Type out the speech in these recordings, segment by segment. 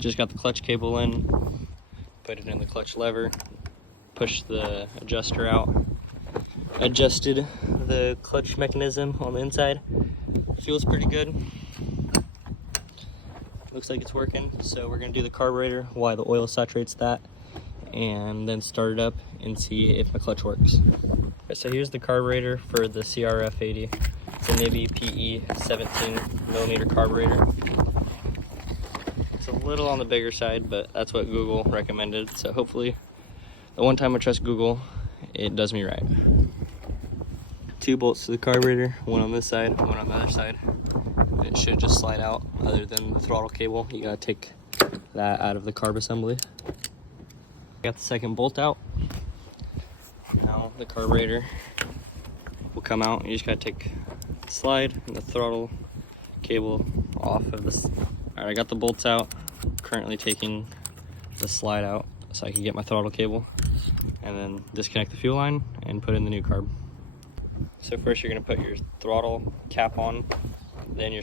Just got the clutch cable in, put it in the clutch lever, push the adjuster out, adjusted the clutch mechanism on the inside. Feels pretty good. Looks like it's working. So we're gonna do the carburetor while the oil saturates that, and then start it up and see if my clutch works. So here's the carburetor for the Crf80. It's a Navy PE 17mm carburetor. It's a little on the bigger side, but that's what Google recommended. So hopefully, the one time I trust Google, it does me right. 2 bolts to the carburetor, one on this side, one on the other side. It should just slide out, other than the throttle cable. You gotta take that out of the carb assembly. Got the second bolt out. Now the carburetor will come out. You just gotta take the slide and the throttle cable off of this. All right, I got the bolts out. Currently taking the slide out so I can get my throttle cable, and then disconnect the fuel line and put in the new carb. So first you're gonna put your throttle cap on, then your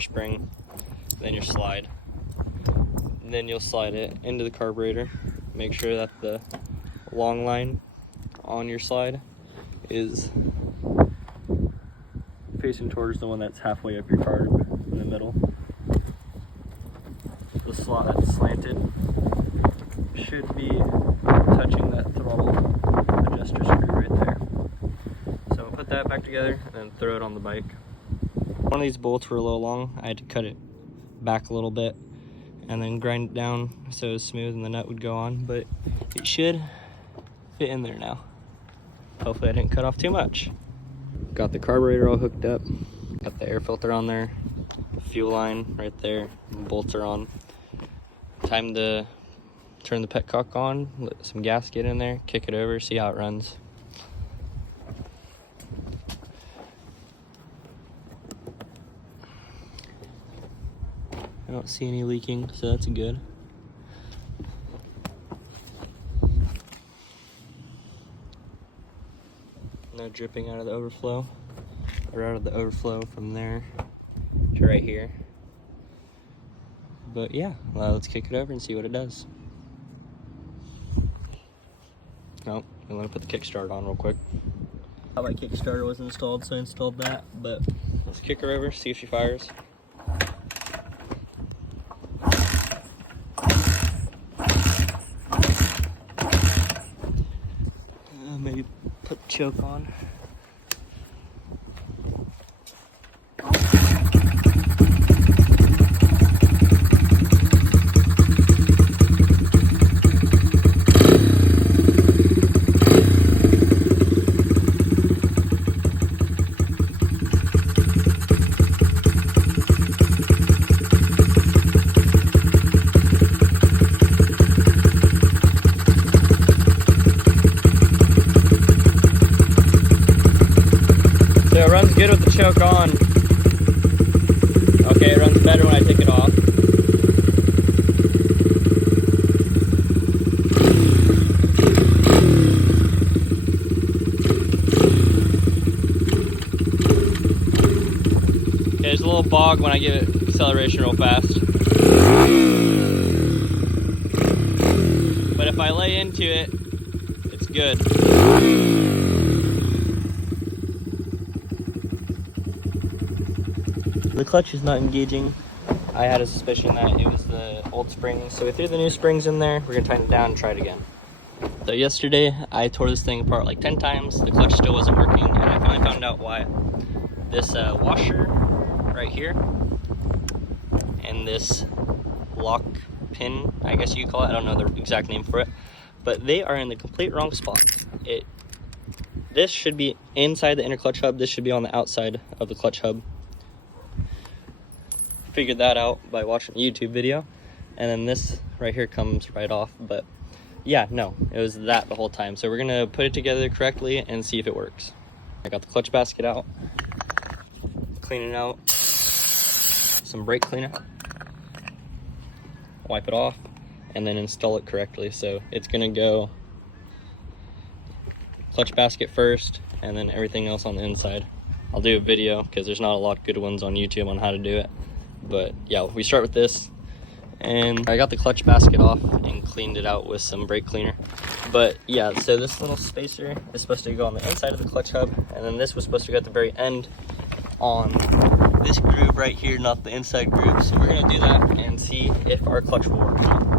spring, then your slide. Then you'll slide it into the carburetor. Make sure that the long line on your slide is facing towards the one that's halfway up your carb in the middle. The slot that's slanted should be touching that throttle adjuster screw right there. So I'll put that back together and then throw it on the bike. One of these bolts were a little long. I had to cut it back a little bit and then grind it down so it was smooth and the nut would go on, but it should fit in there now. Hopefully I didn't cut off too much. Got the carburetor all hooked up, got the air filter on there, the fuel line right there, bolts are on. Time to turn the petcock on, let some gas get in there, kick it over, see how it runs. I don't see any leaking, so that's good. No dripping out of the overflow, or out of the overflow from there to right here. But yeah, let's kick it over and see what it does. Oh, I'm gonna put the kickstart on real quick. Thought my Kickstarter was installed, so I installed that, but let's kick her over, see if she fires. Maybe put the choke on. So it runs good with the choke on. Okay, it runs better when I take it off. Okay, there's a little bog when I give it acceleration real fast. But if I lay into it, it's good. The clutch is not engaging. I had a suspicion that it was the old springs, so we threw the new springs in there. We're gonna tighten it down and try it again. So yesterday, I tore this thing apart like 10 times. The clutch still wasn't working, and I finally found out why. This washer right here, and this lock pin, I guess you call it, I don't know the exact name for it, but they are in the complete wrong spot. This should be inside the inner clutch hub. This should be on the outside of the clutch hub. Figured that out by watching a YouTube video, and then this right here comes right off. But yeah, no, it was that the whole time. So we're gonna put it together correctly and see if it works. I got the clutch basket out, cleaning out some brake cleaner, wipe it off, and then install it correctly. So it's gonna go clutch basket first and then everything else on the inside. I'll do a video because there's not a lot of good ones on YouTube on how to do it. But yeah, we start with this and I got the clutch basket off and cleaned it out with some brake cleaner. But yeah, so this little spacer is supposed to go on the inside of the clutch hub, and then this was supposed to go at the very end on this groove right here, not the inside groove. So we're gonna do that and see if our clutch will work.